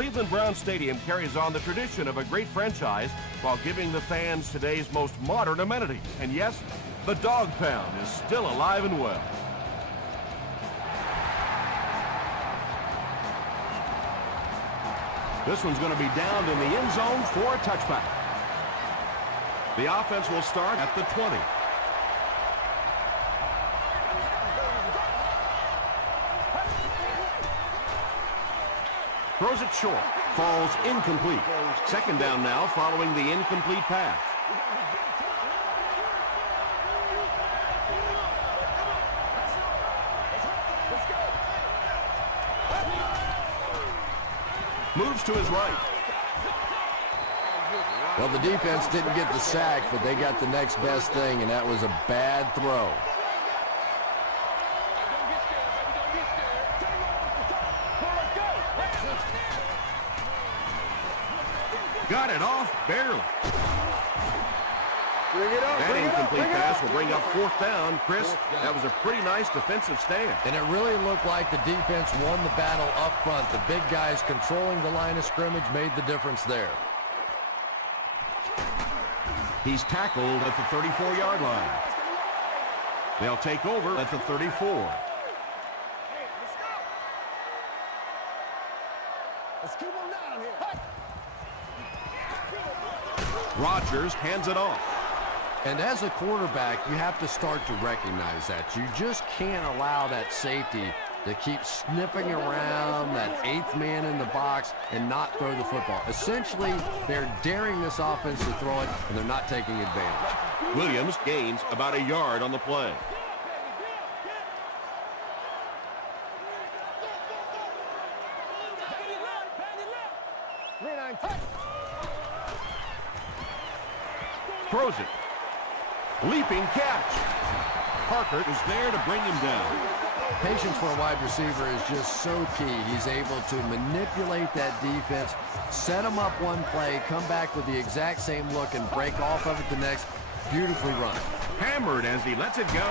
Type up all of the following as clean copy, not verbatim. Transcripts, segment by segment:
Cleveland Browns Stadium carries on the tradition of a great franchise while giving the fans today's most modern amenities. And yes, the Dog Pound is still alive and well. This one's going to be down in the end zone for a touchback. The offense will start at the 20. Throws it short. Falls incomplete. Second down now following the incomplete pass. Moves to his right. Well, the defense didn't get the sack, but they got the next best thing, and that was a bad throw. Got it off barely. That incomplete pass will bring up fourth down. Chris, that was a pretty nice defensive stand. And it really looked like the defense won the battle up front. The big guys controlling the line of scrimmage made the difference there. He's tackled at the 34-yard line. They'll take over at the 34. Let's keep them down here. Rodgers hands it off. And as a quarterback, you have to start to recognize that. You just can't allow that safety to keep sniffing around that eighth man in the box and not throw the football. Essentially, they're daring this offense to throw it, and they're not taking advantage. Williams gains about a yard on the play. Throws it. Leaping catch. Parker is there to bring him down. Patience for a wide receiver is just so key. He's able to manipulate that defense, set them up one play, come back with the exact same look, and break off of it the next. Beautifully run. Hammered as he lets it go.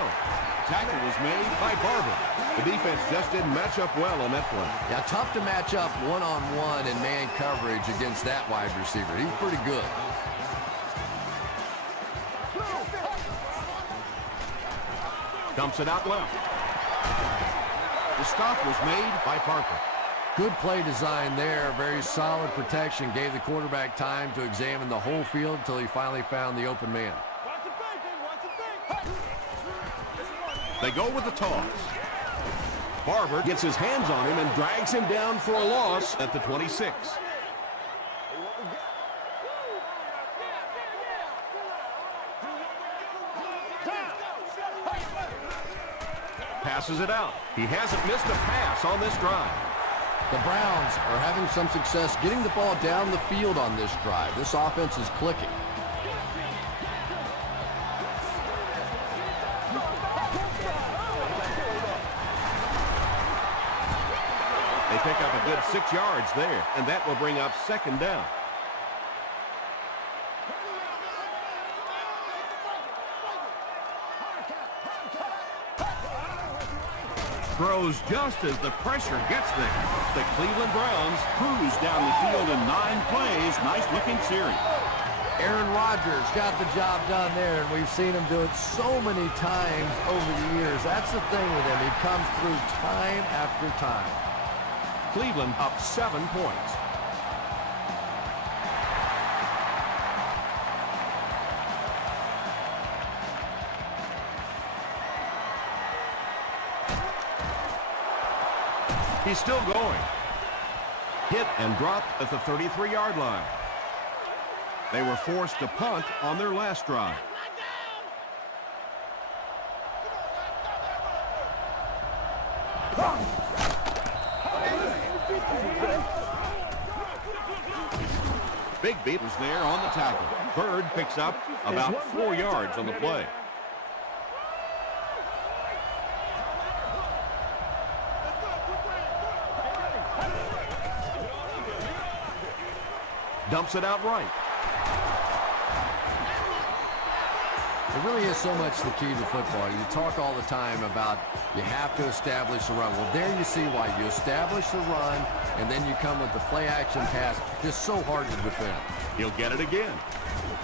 Tackle was made by Barber. The defense just didn't match up well on that play. Yeah, tough to match up one-on-one in man coverage against that wide receiver. He's pretty good. Dumps it out left. The stop was made by Parker. Good play design there. Very solid protection. Gave the quarterback time to examine the whole field until he finally found the open man. They go with the toss. Barber gets his hands on him and drags him down for a loss at the 26. Passes it out. He hasn't missed a pass on this drive. The Browns are having some success getting the ball down the field on this drive. This offense is clicking. They pick up a good 6 yards there, and that will bring up second down. Throws just as the pressure gets there. The Cleveland Browns cruise down the field in 9 plays. Nice-looking series. Aaron Rodgers got the job done there, and we've seen him do it so many times over the years. That's the thing with him. He comes through time after time. Cleveland up 7 points. He's still going. Hit and dropped at the 33-yard line. They were forced to punt on their last drive. Big beat was there on the tackle. Bird picks up about 4 yards on the play. Dumps it out right. It really is so much the key to football. You talk all the time about you have to establish the run. Well, there you see why. You establish the run, and then you come with the play-action pass. Just so hard to defend. He'll get it again.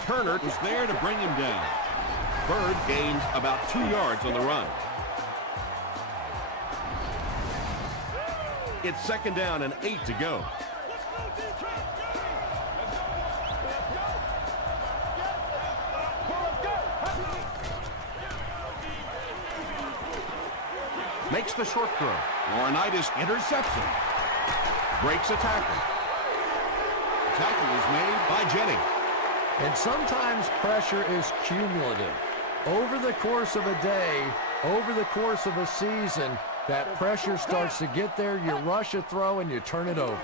Turner was there to bring him down. Bird gains about 2 yards on the run. It's 2nd down and 8 to go. Makes the short throw. Laurinaitis interception. Breaks a tackle. Tackle is made by Jennings. And sometimes pressure is cumulative. Over the course of a day, over the course of a season, that pressure starts to get there. You rush a throw and you turn it over.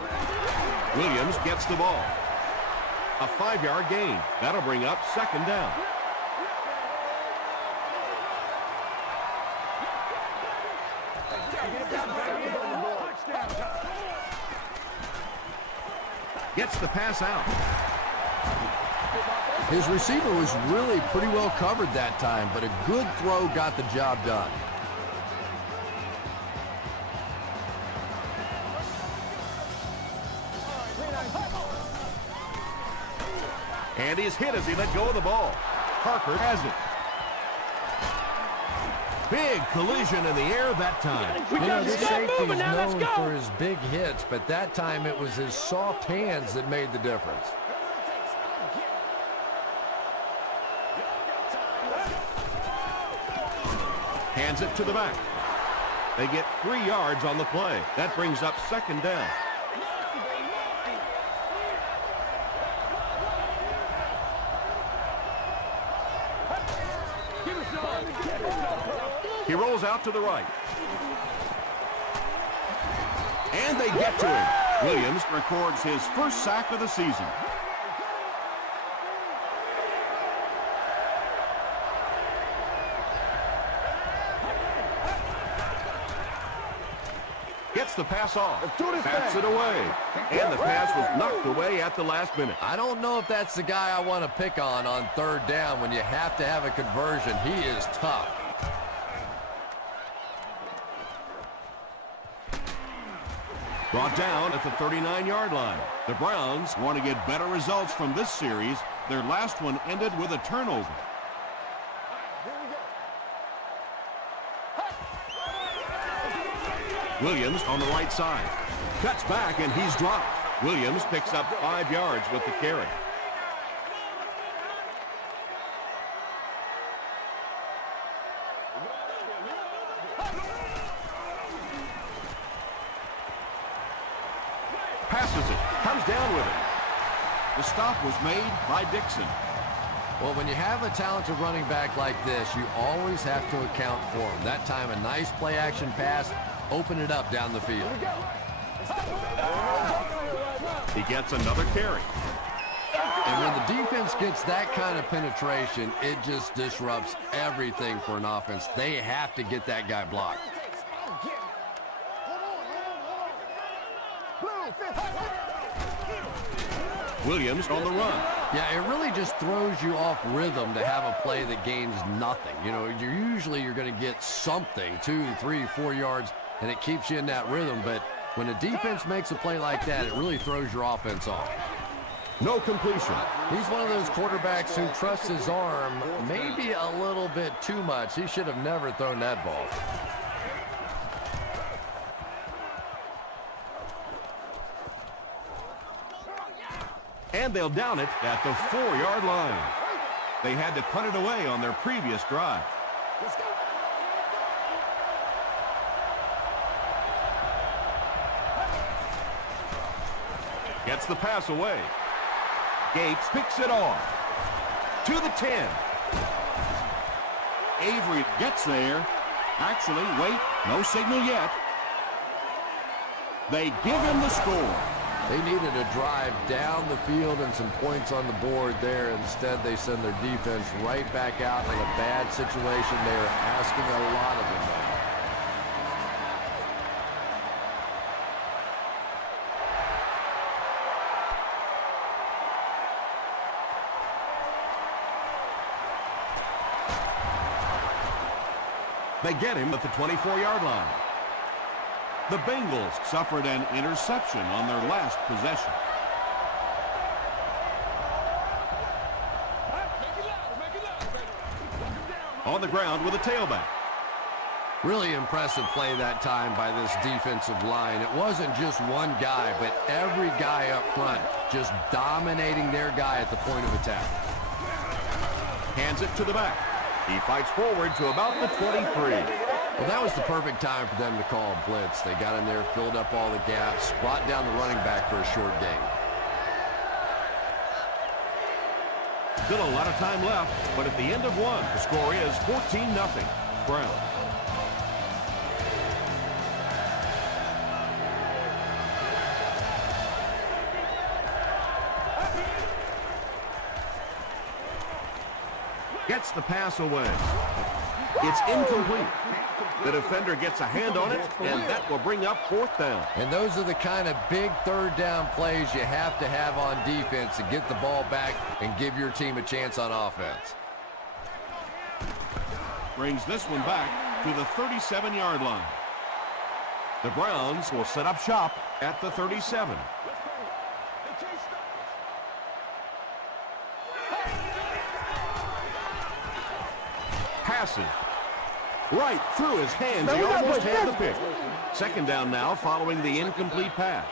Williams gets the ball. A 5-yard gain. That'll bring up 2nd down. Gets the pass out. His receiver was really pretty well covered that time, but a good throw got the job done. And he's hit as he let go of the ball. Parker has it. Big collision in the air that time. We got to This stop safety moving is now. Let's known go. for his big hits, but that time it was his soft hands that made the difference. Hands it to the back. They get 3 yards on the play. That brings up 2nd down. He rolls out to the right. And they get to him. Williams records his first sack of the season. Gets the pass off. Bats it away. And the pass was knocked away at the last minute. I don't know if that's the guy I want to pick on 3rd down when you have to have a conversion. He is tough. Brought down at the 39-yard line. The Browns want to get better results from this series. Their last one ended with a turnover. Williams on the right side. Cuts back and he's dropped. Williams picks up 5 yards with the carry. Passes it. Comes down with it. The stop was made by Dixon. Well, when you have a talented running back like this, you always have to account for him. That time, a nice play-action pass, open it up down the field. He gets another carry. And when the defense gets that kind of penetration, it just disrupts everything for an offense. They have to get that guy blocked. Williams on the run. Yeah, it really just throws you off rhythm to have a play that gains nothing. You know, you're going to get something, 2, 3, 4 yards, and it keeps you in that rhythm. But when a defense makes a play like that, it really throws your offense off. No completion. He's one of those quarterbacks who trusts his arm maybe a little bit too much. He should have never thrown that ball. And they'll down it at the 4-yard line. They had to punt it away on their previous drive. Gets the pass away. Gates picks it off. To the 10. Avery gets there. Actually, wait, no signal yet. They give him the score. They needed a drive down the field and some points on the board there. Instead, they send their defense right back out in a bad situation. They are asking a lot of them now. They get him at the 24-yard line. The Bengals suffered an interception on their last possession. On the ground with a tailback. Really impressive play that time by this defensive line. It wasn't just one guy, but every guy up front just dominating their guy at the point of attack. Hands it to the back. He fights forward to about the 23. Well, that was the perfect time for them to call a blitz. They got in there, filled up all the gaps, brought down the running back for a short gain. Still a lot of time left, but at the end of one, the score is 14-0. Browns. Gets the pass away. It's incomplete. The defender gets a hand on it, and that will bring up fourth down. And those are the kind of big third down plays you have to have on defense to get the ball back and give your team a chance on offense. Brings this one back to the 37-yard line. The Browns will set up shop at the 37. Passes. Right through his hands. He almost had the pick. Second down now following the incomplete pass.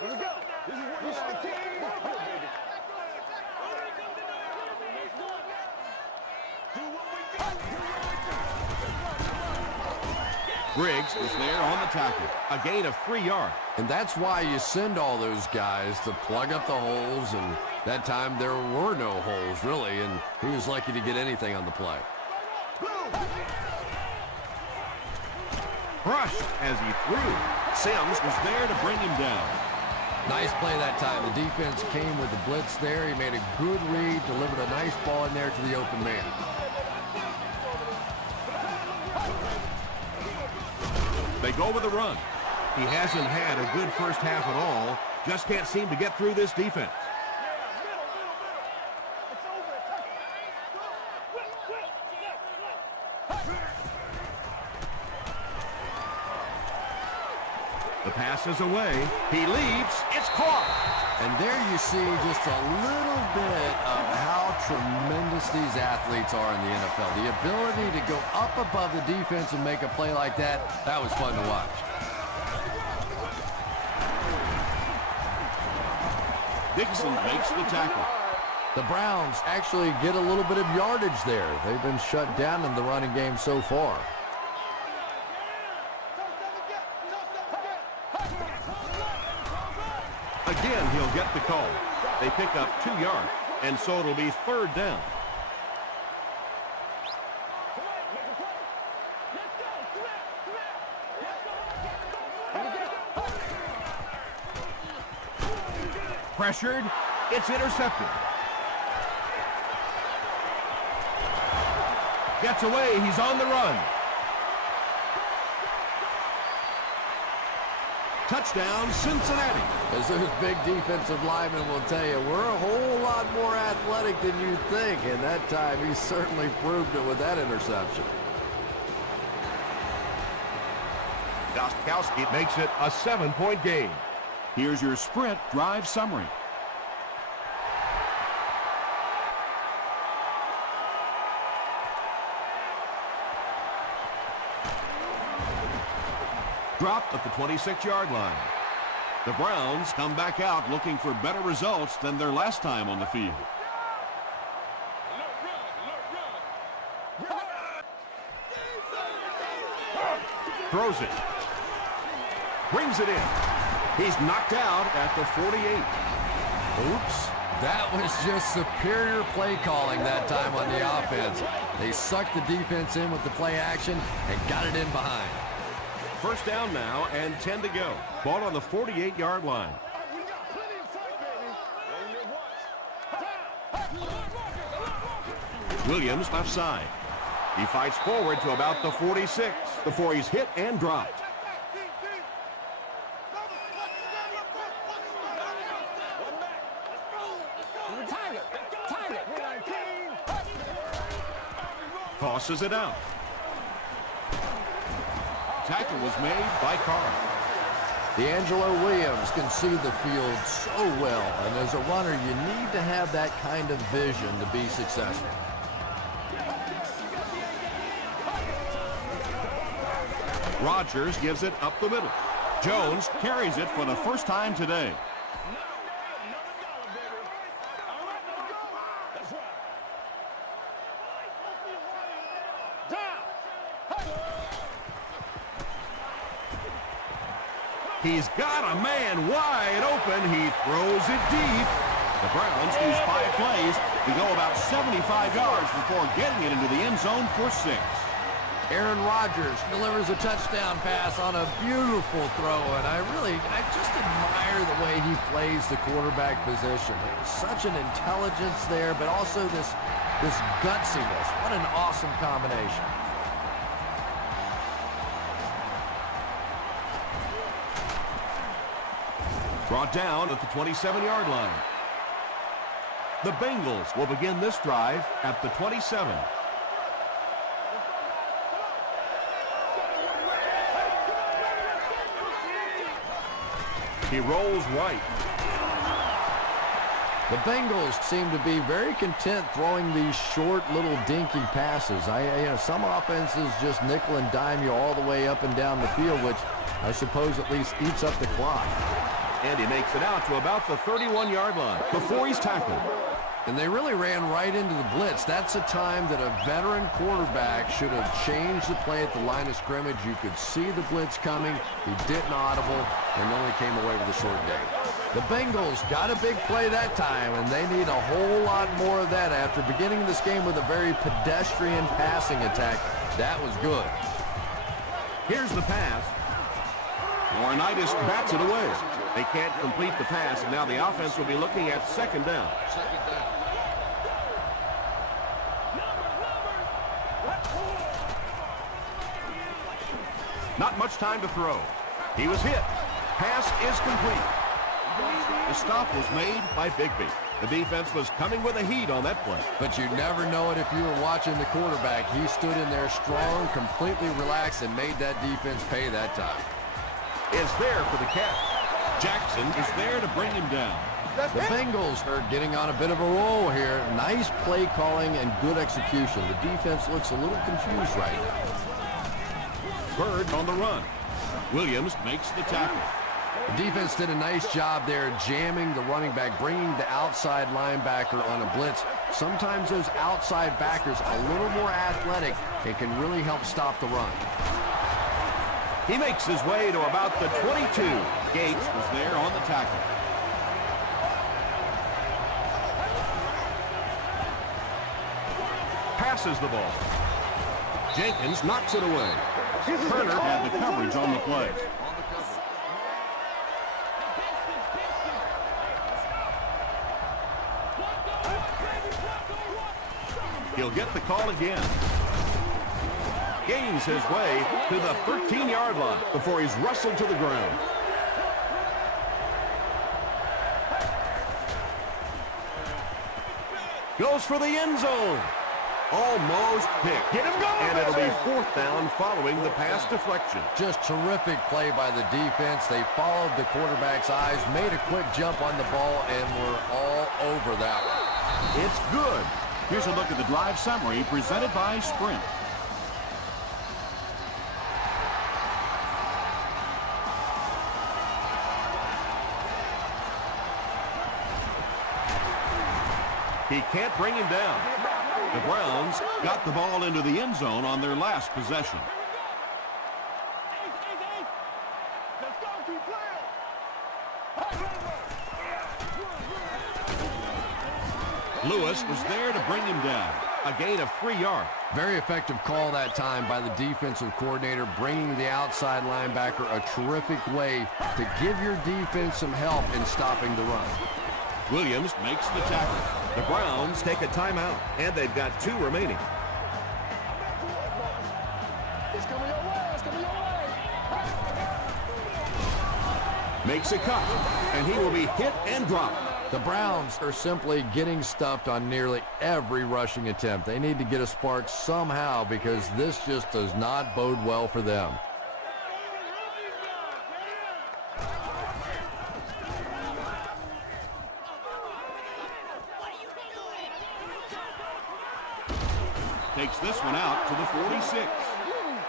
Here we go. This is what you should do. Briggs is there on the tackle. A gain of 3 yards. And that's why you send all those guys to plug up the holes, and that time there were no holes, really, and he was lucky to get anything on the play. Crushed as he threw. Sims was there to bring him down. Nice play that time. The defense came with the blitz there. He made a good read, delivered a nice ball in there to the open man. They go with a run. He hasn't had a good first half at all. Just can't seem to get through this defense. The pass is away. He leaps. It's caught. And there you see just a little bit of how tremendous these athletes are in the NFL. The ability to go up above the defense and make a play like that, that was fun to watch. Dixon makes the tackle. The Browns actually get a little bit of yardage there. They've been shut down in the running game so far. Again, he'll get the call. They pick up 2 yards, and so it'll be third down. Pressured. It's intercepted. Gets away. He's on the run. Touchdown, Cincinnati. As those big defensive linemen will tell you, we're a whole lot more athletic than you think, and that time he certainly proved it with that interception. Gostkowski makes it a 7-point game. Here's your sprint drive summary. Dropped at the 26-yard line. The Browns come back out looking for better results than their last time on the field. Throws it. Brings it in. He's knocked out at the 48. Oops. That was just superior play calling that time on the offense. They sucked the defense in with the play action and got it in behind. First down now and 10 to go. Ball on the 48-yard line. Williams left side. He fights forward to about the 46 before he's hit and dropped. tosses it out. Tackle was made by Carr. D'Angelo Williams can see the field so well, and as a runner, you need to have that kind of vision to be successful. Rodgers gives it up the middle. Jones carries it for the first time today. He's got a man wide open. He throws it deep. The Browns use 5 plays to go about 75 yards before getting it into the end zone for 6. Aaron Rodgers delivers a touchdown pass on a beautiful throw, and I just admire the way he plays the quarterback position. There's such an intelligence there, but also this gutsiness. What an awesome combination. Brought down at the 27-yard line. The Bengals will begin this drive at the 27. He rolls right. The Bengals seem to be very content throwing these short little dinky passes. Some offenses just nickel and dime you all the way up and down the field, which I suppose at least eats up the clock. And he makes it out to about the 31-yard line before he's tackled. And they really ran right into the blitz. That's a time that a veteran quarterback should have changed the play at the line of scrimmage. You could see the blitz coming. He didn't audible and only came away with a short gain. The Bengals got a big play that time, and they need a whole lot more of that after beginning this game with a very pedestrian passing attack. That was good. Here's the pass. Laurinaitis bats it away. They can't complete the pass, and now the offense will be looking at second down. Not much time to throw. He was hit. Pass is complete. The stop was made by Bigby. The defense was coming with a heat on that play. But you never know it if you were watching the quarterback. He stood in there strong, completely relaxed, and made that defense pay that time. Is there for the catch. Jackson is there to bring him down. The Bengals are getting on a bit of a roll here. Nice play calling and good execution. The defense looks a little confused right now. Bird on the run. Williams makes the tackle. The defense did a nice job there jamming the running back, bringing the outside linebacker on a blitz. Sometimes those outside backers are a little more athletic and can really help stop the run. He makes his way to about the 22. Gates was there on the tackle. Passes the ball. Jenkins knocks it away. Turner had the coverage on the play. He'll get the call again. Gains his way to the 13-yard line before he's wrestled to the ground. Goes for the end zone. Almost picked. Get him going, and it'll be baby. 4th down following the pass deflection. Just terrific play by the defense. They followed the quarterback's eyes, made a quick jump on the ball, and were all over that one. It's good. Here's a look at the drive summary presented by Sprint. He can't bring him down. The Browns got the ball into the end zone on their last possession. Lewis was there to bring him down. A gain of 3 yards. Very effective call that time by the defensive coordinator, bringing the outside linebacker a terrific way to give your defense some help in stopping the run. Williams makes the tackle. The Browns take a timeout, and they've got 2 remaining. It's coming your way. It's coming your way. Makes a cut, and he will be hit and dropped. The Browns are simply getting stuffed on nearly every rushing attempt. They need to get a spark somehow because this just does not bode well for them. Takes this one out to the 46.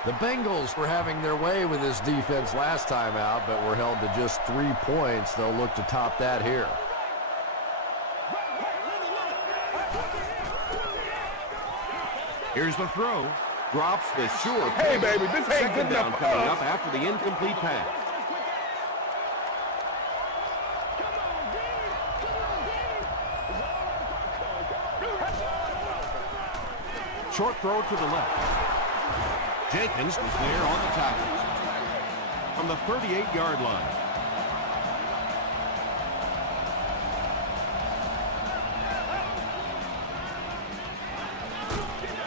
The Bengals were having their way with this defense last time out, but were held to just 3 points. They'll look to top that here. Here's the throw. Drops the sure. Hey, baby, this ain't Second good down enough for coming us. up after the incomplete pass. Short throw to the left. Jenkins was there on the tackle. From the 38-yard line.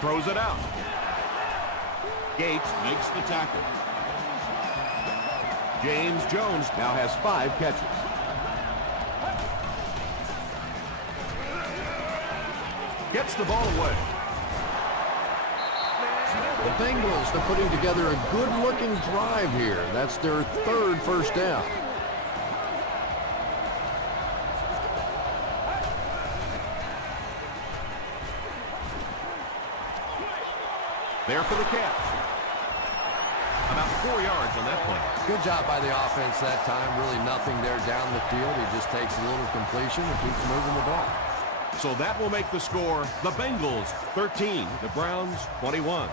Throws it out. Gates makes the tackle. James Jones now has 5 catches. Gets the ball away. The Bengals are putting together a good-looking drive here. That's their 3rd first down. There for the catch. About 4 yards on that play. Good job by the offense that time. Really nothing there down the field. He just takes a little completion and keeps moving the ball. So that will make the score the Bengals 13, the Browns 21.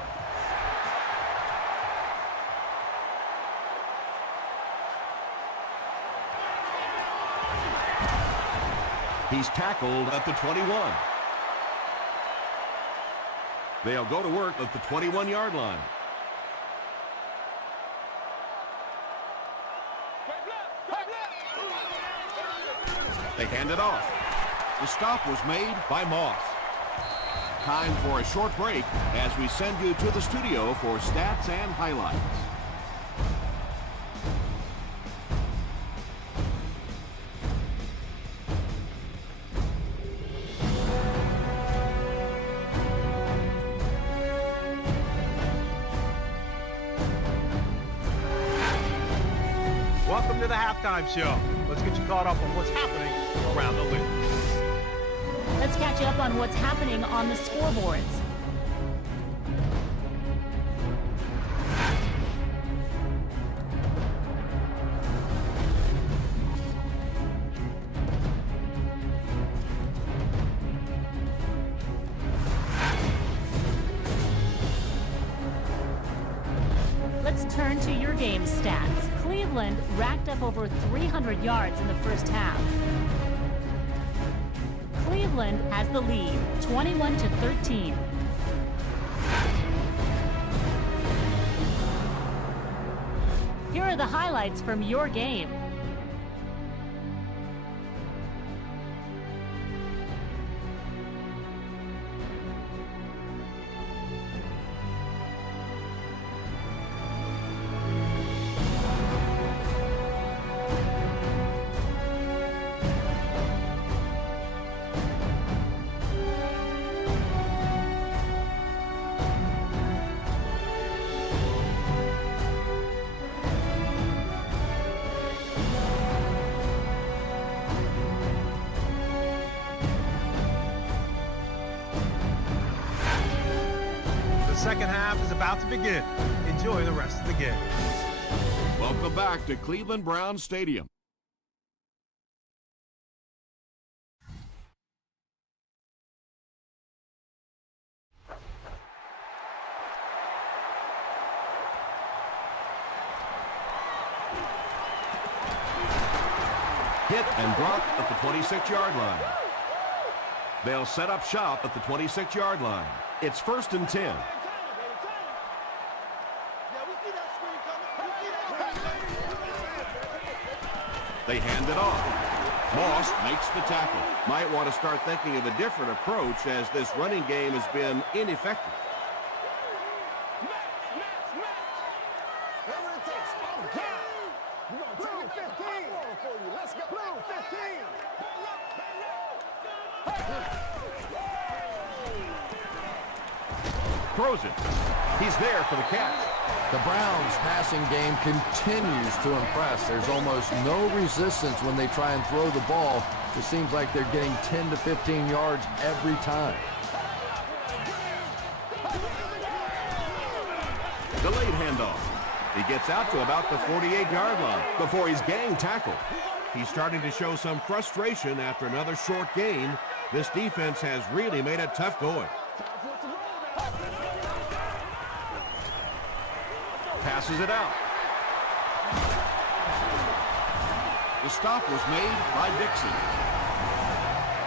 He's tackled at the 21. They'll go to work at the 21-yard line. They hand it off. The stop was made by Moss. Time for a short break as we send you to the studio for stats and highlights. Welcome to the halftime show. Let's get you caught up on what's happening around the league. Let's catch you up on what's happening on the scoreboards. Let's turn to your game stats. Cleveland racked up over 300 yards in the first half. Cleveland has the lead, 21-13. Here are the highlights from your game. Second half is about to begin. Enjoy the rest of the game. Welcome back to Cleveland Browns Stadium. Hit and drop at the 26-yard line. They'll set up shop at the 26-yard line. It's 1st and 10. They hand it off. Moss makes the tackle. Might want to start thinking of a different approach as this running game has been ineffective. Blue 15. For you. Let's go. Blue 15. Throws it. He's there for the catch. The Browns' passing game continues to impress. There's almost no resistance when they try and throw the ball. It seems like they're getting 10 to 15 yards every time. Delayed handoff. He gets out to about the 48-yard line before he's gang tackled. He's starting to show some frustration after another short gain. This defense has really made it tough going. Passes it out. The stop was made by Dixon.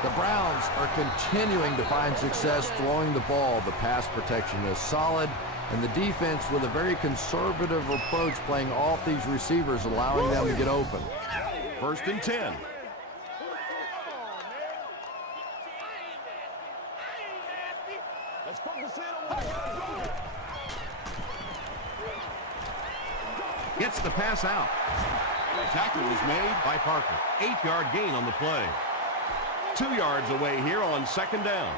The Browns are continuing to find success throwing the ball. The pass protection is solid, and the defense with a very conservative approach playing off these receivers, allowing them to get open. 1st and 10. Let's focus in on what we gotta do. Gets the pass out. The tackle was made by Parker. 8-yard gain on the play. 2 yards away here on 2nd down.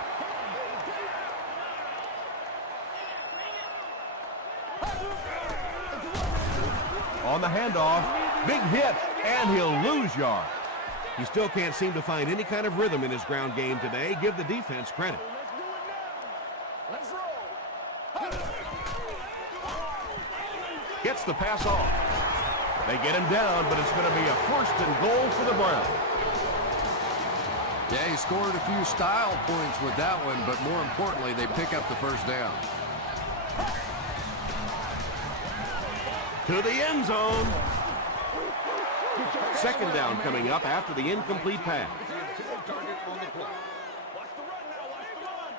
On the handoff, big hit, and he'll lose yard. He still can't seem to find any kind of rhythm in his ground game today. Give the defense credit. Let's roll. Gets the pass off. They get him down, but it's going to be a 1st and goal for the Browns. Yeah, he scored a few style points with that one, but more importantly, they pick up the 1st down. To the end zone. 2nd down coming up after the incomplete pass. Watch the run now. Watch the run.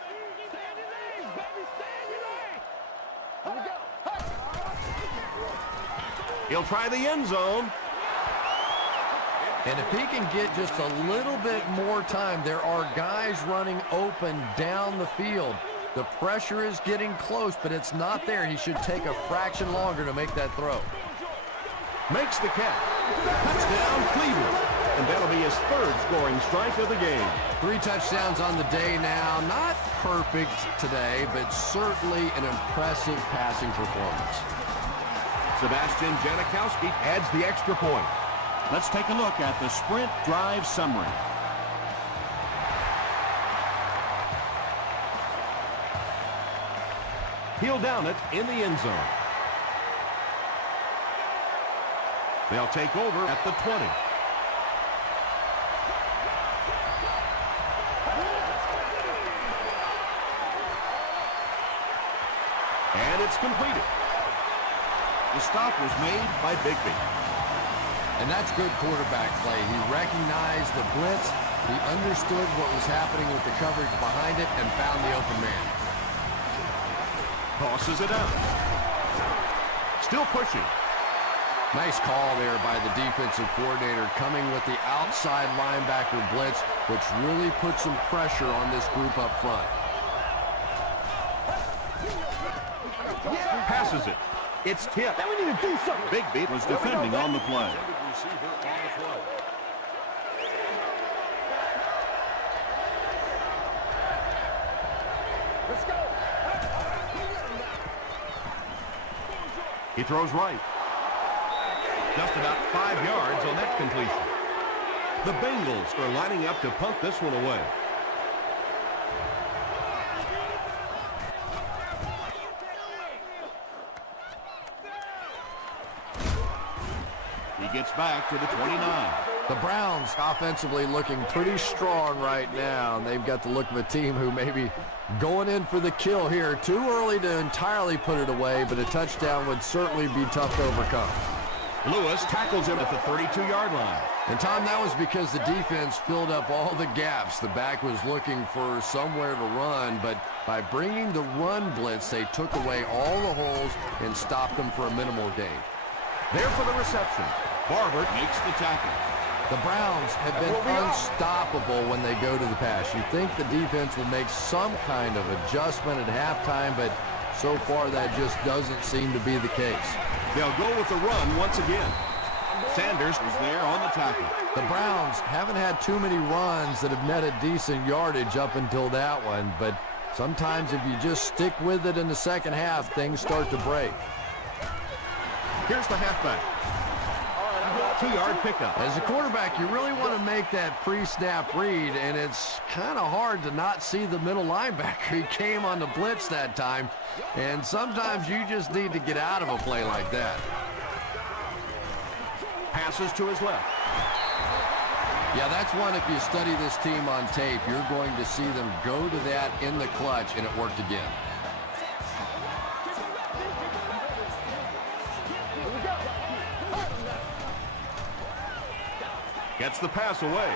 Stand your legs, baby. Stand your legs. Here we go. He'll try the end zone. And if he can get just a little bit more time, there are guys running open down the field. The pressure is getting close, but it's not there. He should take a fraction longer to make that throw. Makes the catch. Touchdown, Cleveland. And that'll be his 3rd scoring strike of the game. 3 touchdowns on the day now. Not perfect today, but certainly an impressive passing performance. Sebastian Janikowski adds the extra point. Let's take a look at the sprint drive summary. He'll down it in the end zone. They'll take over at the 20. And it's completed. The stop was made by Bigby. And that's good quarterback play. He recognized the blitz. He understood what was happening with the coverage behind it and found the open man. Tosses it out. Still pushing. Nice call there by the defensive coordinator, coming with the outside linebacker blitz, which really put some pressure on this group up front. Passes it. It's tipped. Now we need to do something. Bigby was defending on the play. Let's go. He throws right. Just about 5 yards on that completion. The Bengals are lining up to punt this one away. He gets back to the 29. The Browns offensively looking pretty strong right now. And they've got the look of a team who may be going in for the kill here. Too early to entirely put it away, but a touchdown would certainly be tough to overcome. Lewis tackles him at the 32-yard line. And, Tom, that was because the defense filled up all the gaps. The back was looking for somewhere to run, but by bringing the run blitz, they took away all the holes and stopped them for a minimal gain. There for the reception. Barbert makes the tackle. The Browns have been unstoppable when they go to the pass. You think the defense will make some kind of adjustment at halftime, but so far that just doesn't seem to be the case. They'll go with the run once again. Sanders is there on the tackle. The Browns haven't had too many runs that have netted decent yardage up until that one, but sometimes if you just stick with it in the second half, things start to break. Here's the halfback. 2-yard pickup. As a quarterback, you really want to make that pre-snap read, and it's kind of hard to not see the middle linebacker. He came on the blitz that time, and sometimes you just need to get out of a play like that. Passes to his left. Yeah, that's one, if you study this team on tape, you're going to see them go to that in the clutch, and it worked again. Gets the pass away.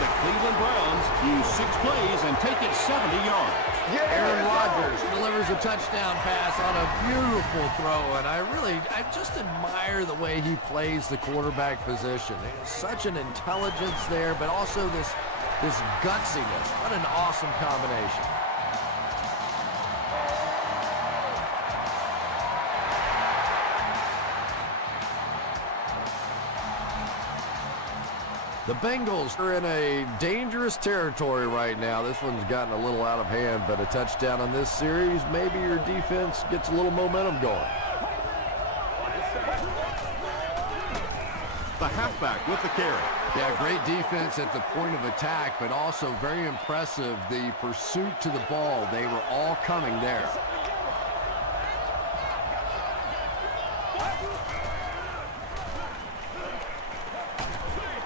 The Cleveland Browns use 6 plays and take it 70 yards. Aaron Rodgers delivers a touchdown pass on a beautiful throw, and I just admire the way he plays the quarterback position. There's such an intelligence there, but also this gutsiness. What an awesome combination. The Bengals are in a dangerous territory right now. This one's gotten a little out of hand, but a touchdown on this series, maybe your defense gets a little momentum going. The halfback with the carry. Yeah, great defense at the point of attack, but also very impressive the pursuit to the ball. They were all coming there.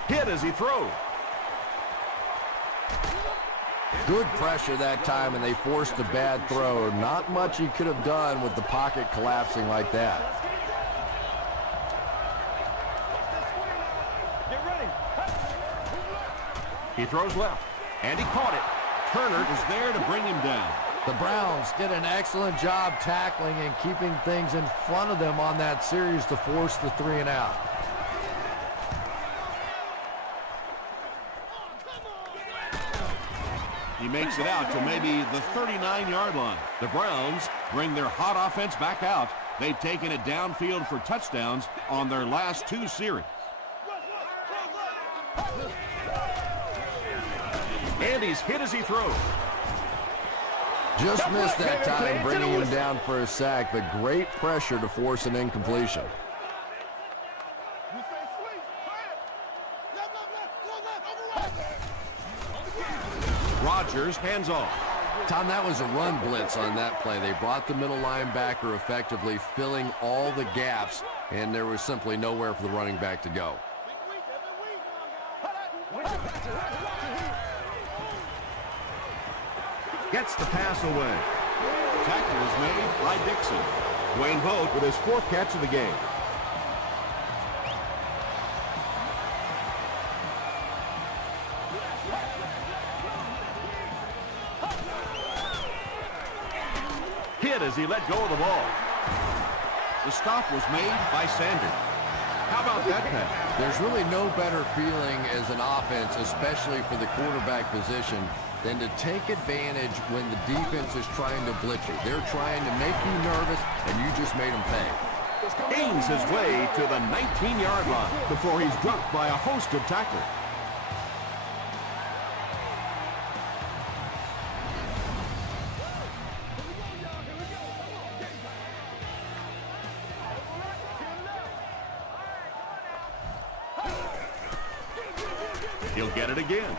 Hit as he throws. Good pressure that time, and they forced a bad throw. Not much he could have done with the pocket collapsing like that. He throws left, and he caught it. Turner is there to bring him down. The Browns did an excellent job tackling and keeping things in front of them on that series to force the 3-and-out. He makes it out to maybe the 39-yard line. The Browns bring their hot offense back out. They've taken it downfield for touchdowns on their last 2 series. And he's hit as he throws. Just missed that time, bringing him down for a sack, but great pressure to force an incompletion. Rodgers hands off. Tom, that was a run blitz on that play. They brought the middle linebacker effectively, filling all the gaps, and there was simply nowhere for the running back to go. Gets the pass away. Tackle is made by Dixon. Dwayne Boat with his 4th catch of the game. Hit as he let go of the ball. The stop was made by Sanders. How about that pass? There's really no better feeling as an offense, especially for the quarterback position, than to take advantage when the defense is trying to blitz you. They're trying to make you nervous, and you just made them pay. Gains his way to the 19-yard line before he's dropped by a host of tacklers. He'll get it again.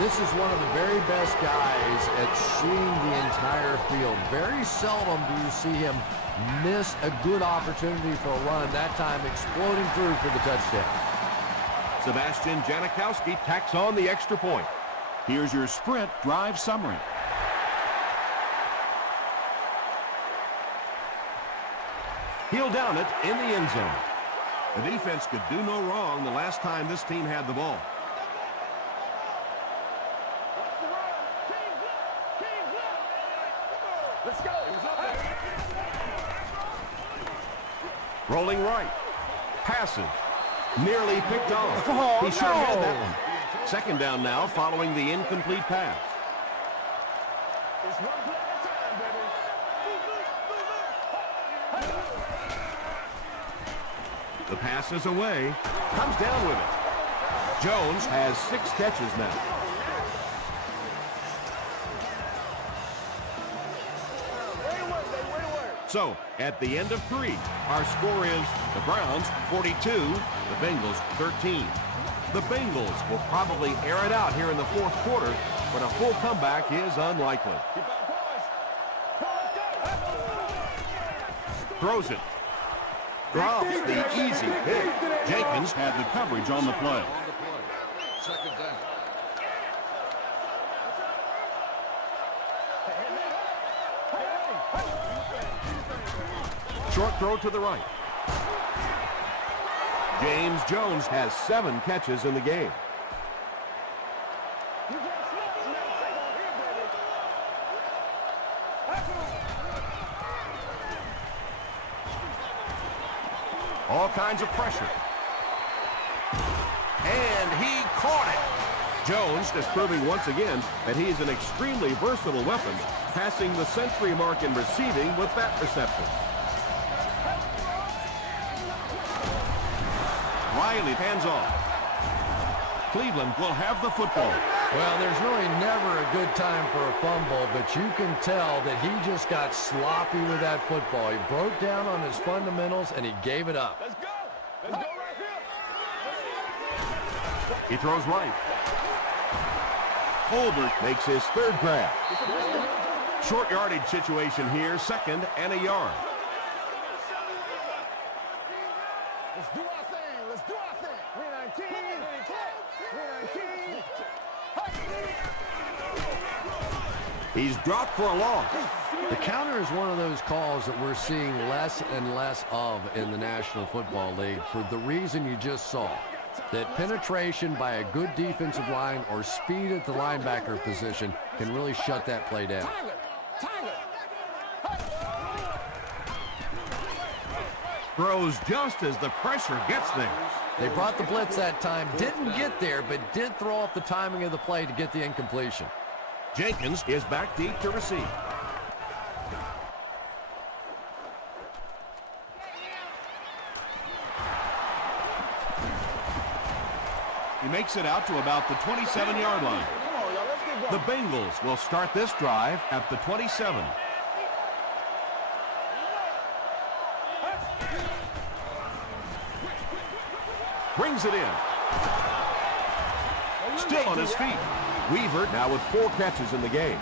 This is one of the very best guys at seeing the entire field. Very seldom do you see him miss a good opportunity for a run, that time exploding through for the touchdown. Sebastian Janikowski tacks on the extra point. Here's your sprint drive summary. He'll down it in the end zone. The defense could do no wrong the last time this team had the ball. Let's go. Rolling right. Passive. Nearly picked off. Oh, He sure no. had that one. Second down now following the incomplete pass. It's one play at a time, baby. The pass is away. Comes down with it. Jones has 6 catches now. So, at the end of 3, our score is the Browns 42, the Bengals 13. The Bengals will probably air it out here in the 4th quarter, but a full comeback is unlikely. Throws it. Drops the easy pick. Jenkins had the coverage on the play. Second down. Short throw to the right. James Jones has 7 catches in the game. All kinds of pressure. And he caught it. Jones is proving once again that he's an extremely versatile weapon, passing the century mark in receiving with that reception. Riley hands off. Cleveland will have the football. Well, there's really never a good time for a fumble, but you can tell that he just got sloppy with that football. He broke down on his fundamentals, and he gave it up. Let's go. Let's go right here. He throws right. Holbert makes his 3rd grab. Short yardage situation here, 2nd and a yard. Let's do our thing. Let's do our thing. 319. 319. He's dropped for a loss. The counter is one of those calls that we're seeing less and less of in the National Football League for the reason you just saw. That penetration by a good defensive line or speed at the linebacker position can really shut that play down. Throws just as the pressure gets there. They brought the blitz that time, didn't get there, but did throw off the timing of the play to get the incompletion. Jenkins is back deep to receive. He makes it out to about the 27-yard line. The Bengals will start this drive at the 27. Brings it in. Still on his feet. Weaver now with 4 catches in the game.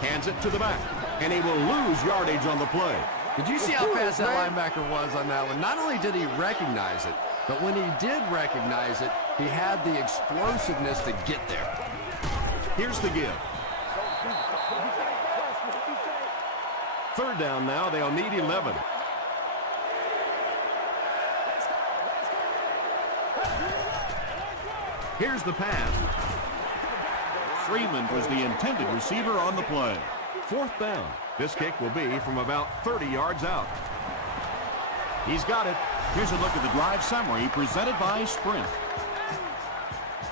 Hands it to the back, and he will lose yardage on the play. Did you see how fast that linebacker was on that one? Not only did he recognize it, but when he did recognize it, he had the explosiveness to get there. Here's the give. 3rd down now, they'll need 11. Here's the pass. Freeman was the intended receiver on the play. 4th down. This kick will be from about 30 yards out. He's got it. Here's a look at the drive summary presented by Sprint.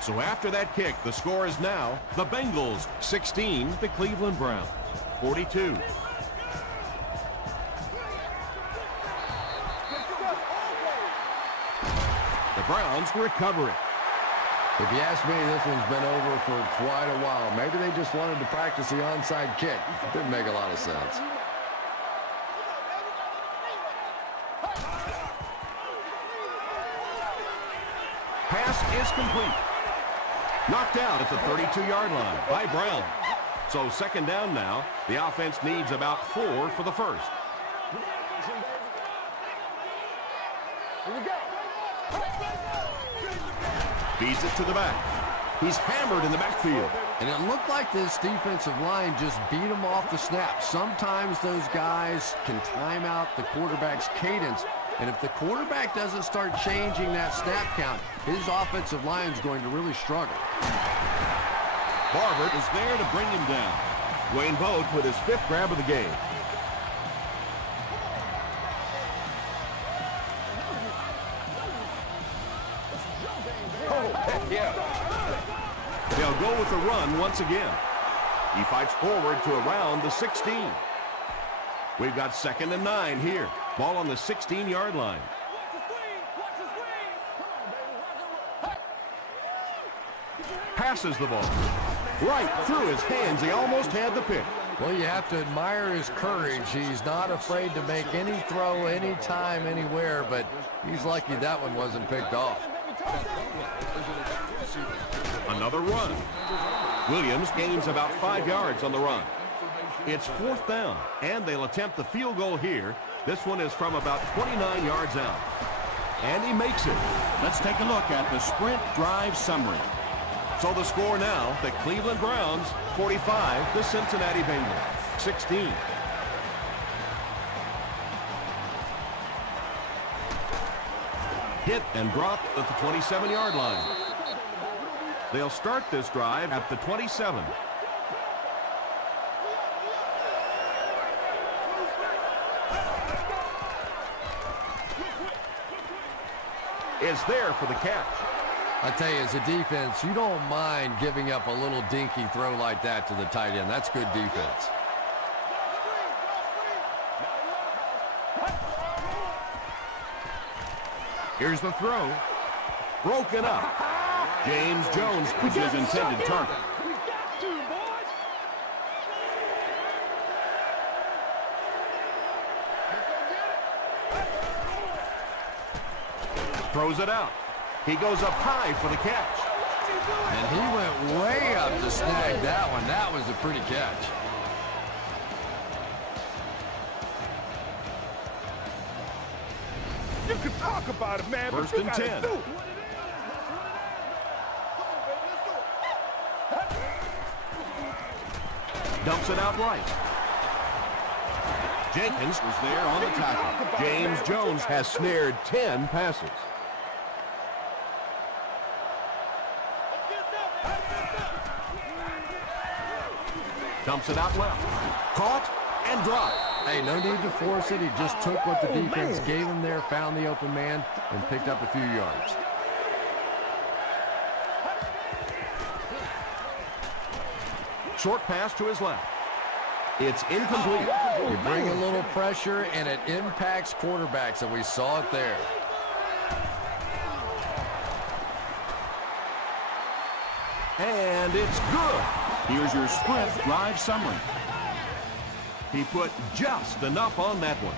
So after that kick, the score is now the Bengals 16, the Cleveland Browns 42. The Browns recover it. If you ask me, this one's been over for quite a while. Maybe they just wanted to practice the onside kick. Didn't make a lot of sense. Pass is complete. Knocked out at the 32-yard line by Brown. So 2nd down now. The offense needs about 4 for the first. Feeds it to the back. He's hammered in the backfield. And it looked like this defensive line just beat him off the snap. Sometimes those guys can time out the quarterback's cadence. And if the quarterback doesn't start changing that snap count, his offensive line is going to really struggle. Barber is there to bring him down. Wayne Boat with his 5th grab of the game. They'll go with the run once again. He fights forward to around the 16. We've got 2nd and 9 here. Ball on the 16-yard line. Passes the ball. Right through his hands. He almost had the pick. Well, you have to admire his courage. He's not afraid to make any throw, anytime, anywhere, but he's lucky that one wasn't picked off. Another run. Williams gains about 5 yards on the run. It's 4th down, and they'll attempt the field goal here. This one is from about 29 yards out. And he makes it. Let's take a look at the sprint drive summary. So the score now, the Cleveland Browns 45, the Cincinnati Bengals 16. Hit and dropped at the 27-yard line. They'll start this drive at the 27. Is there for the catch. I tell you, as a defense, you don't mind giving up a little dinky throw like that to the tight end. That's good defense. Here's the throw. Broken up. James Jones was his intended target. Throws it out. He goes up high for the catch. And he went way up to snag that one. That was a pretty catch. You can talk about it, man. 1st and 10. Dumps it out right. Jenkins was there on the tackle. James Jones has snared 10 passes. Dumps it out left. Caught and dropped. Hey, no need to force it. He just took what the defense gave him there, found the open man, and picked up a few yards. Short pass to his left. It's incomplete. You bring a little pressure, and it impacts quarterbacks, and we saw it there. And it's good. Here's your sprint drive summary. He put just enough on that one.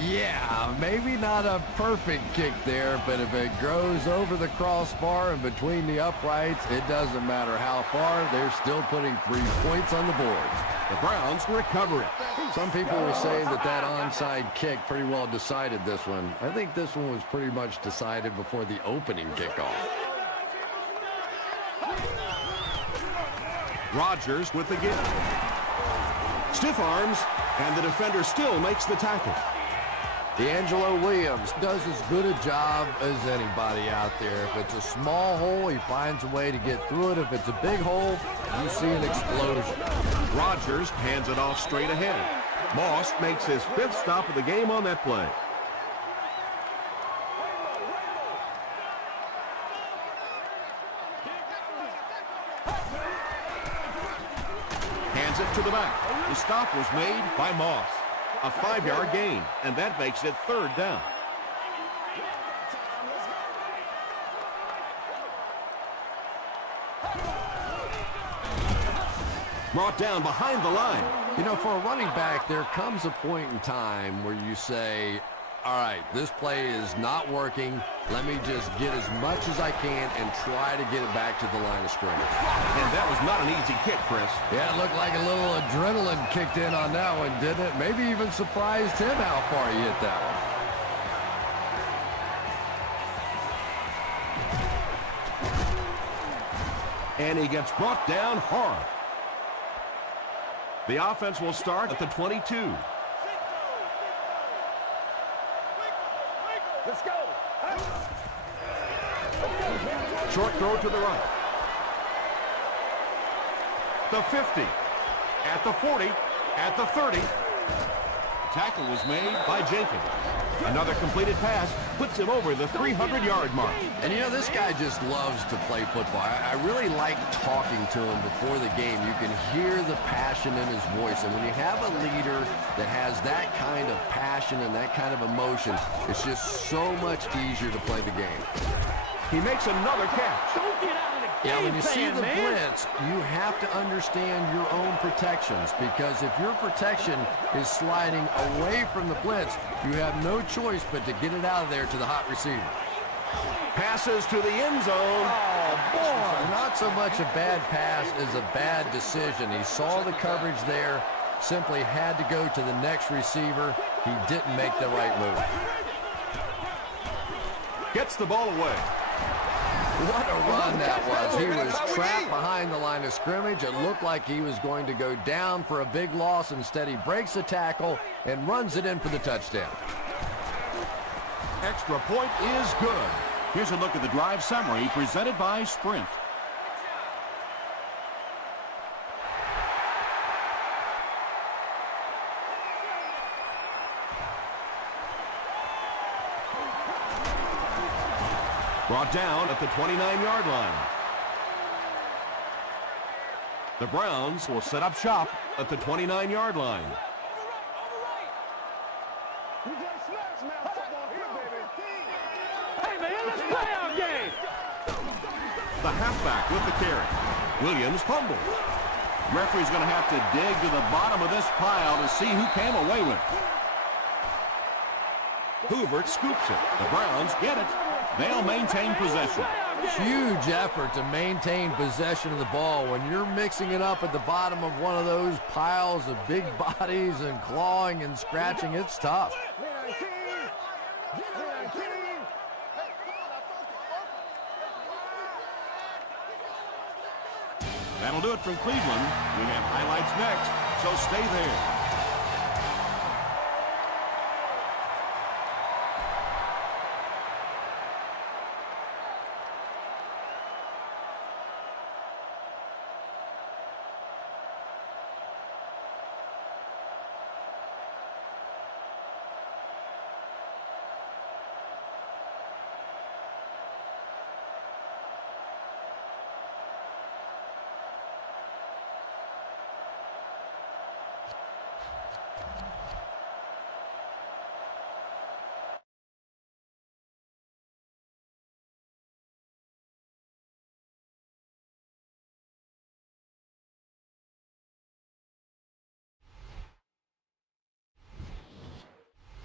Yeah, maybe not a perfect kick there, but if it goes over the crossbar and between the uprights, it doesn't matter how far, they're still putting 3 points on the board. The Browns recover it. Some people will say that that onside kick pretty well decided this one. I think this one was pretty much decided before the opening kickoff. Rodgers with the give. Stiff arms, and the defender still makes the tackle. D'Angelo Williams does as good a job as anybody out there. If it's a small hole, he finds a way to get through it. If it's a big hole, you see an explosion. Rodgers hands it off straight ahead. Moss makes his 5th stop of the game on that play. Hands it to the back. The stop was made by Moss. A 5-yard gain, and that makes it 3rd down. Brought down behind the line. You know, for a running back, there comes a point in time where you say, all right, this play is not working. Let me just get as much as I can and try to get it back to the line of scrimmage. And that was not an easy kick, Chris. Yeah, it looked like a little adrenaline kicked in on that one, didn't it? Maybe even surprised him how far he hit that one. And he gets brought down hard. The offense will start at the 22. Let's go. Short throw to the right. The 50. At the 40. At the 30. Tackle was made by Jenkins. Another completed pass puts him over the 300-yard mark. And you know, this guy just loves to play football. I really like talking to him before the game. You can hear the passion in his voice. And when you have a leader that has that kind of passion and that kind of emotion, it's just so much easier to play the game. He makes another catch. Don't get out of the Yeah, game when you see plan, the man. blitz, you have to understand your own protections, because if your protection is sliding away from the blitz, you have no choice but to get it out of there to the hot receiver. Passes to the end zone. Oh, boy. Not so much a bad pass as a bad decision. He saw the coverage there, simply had to go to the next receiver. He didn't make the right move. Gets the ball away. What a run that was. He was trapped behind the line of scrimmage. It looked like he was going to go down for a big loss. Instead, he breaks the tackle and runs it in for the touchdown. Extra point is good. Here's a look at the drive summary presented by Sprint. Brought down at the 29-yard line. The Browns will set up shop at the 29-yard line. Hey, man, let's play our game. The halfback with the carry. Williams fumbles. Referee's going to have to dig to the bottom of this pile to see who came away with it. Hoover scoops it. The Browns get it. They'll maintain possession. Huge effort to maintain possession of the ball. When you're mixing it up at the bottom of one of those piles of big bodies and clawing and scratching, it's tough. That'll do it from Cleveland. We have highlights next, so stay there.